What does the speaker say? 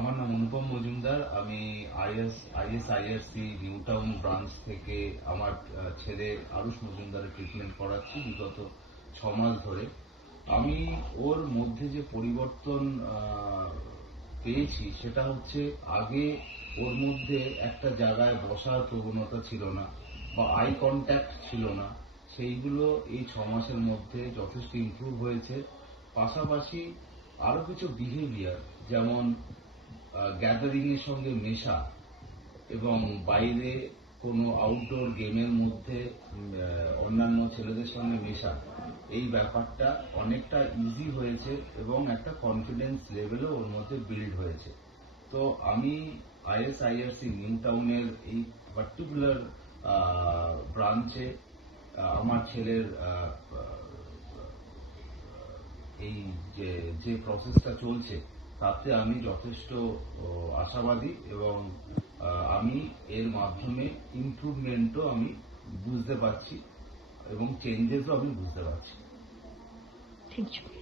আমার নাম অনুপম মজুমদার। আমি ISIRC নিউ টাউন ব্রাঞ্চ থেকে আমার ছেলে আরুষ মজুমদারের ট্রিটমেন্ট করাচ্ছি বিগত 6 মাস ধরে। আমি ওর মধ্যে যে পরিবর্তন পেয়েছি সেটা হচ্ছে, আগে ওর মধ্যে একটা জায়গায় বসার প্রবণতা ছিল না বা আই কন্ট্যাক্ট ছিল না, সেইগুলো এই 6 মাসের মধ্যে যথেষ্ট ইমপ্রুভ হয়েছে। পাশাপাশি আরো কিছু বিহেভিয়ার, যেমন গ্যাদারিং এর সঙ্গে মেশা এবং বাইরে কোনো আউটডোর গেমের মধ্যে অন্যান্য ছেলেদের সঙ্গে মেশা, এই ব্যাপারটা অনেকটা ইজি হয়েছে এবং একটা কনফিডেন্স লেভেলও ওর মধ্যে বিল্ড হয়েছে। তো আমি ISIRC নিউ টাউনের এই পার্টিকুলার ব্রাঞ্চে আমার ছেলের এই যে প্রসেসটা চলছে তাতে আমি যথেষ্ট আশাবাদী এবং আমি এর মাধ্যমে ইমপ্রুভমেন্টও আমি বুঝতে পারছি এবং চেঞ্জেসও আমি বুঝতে পারছি। Thank you.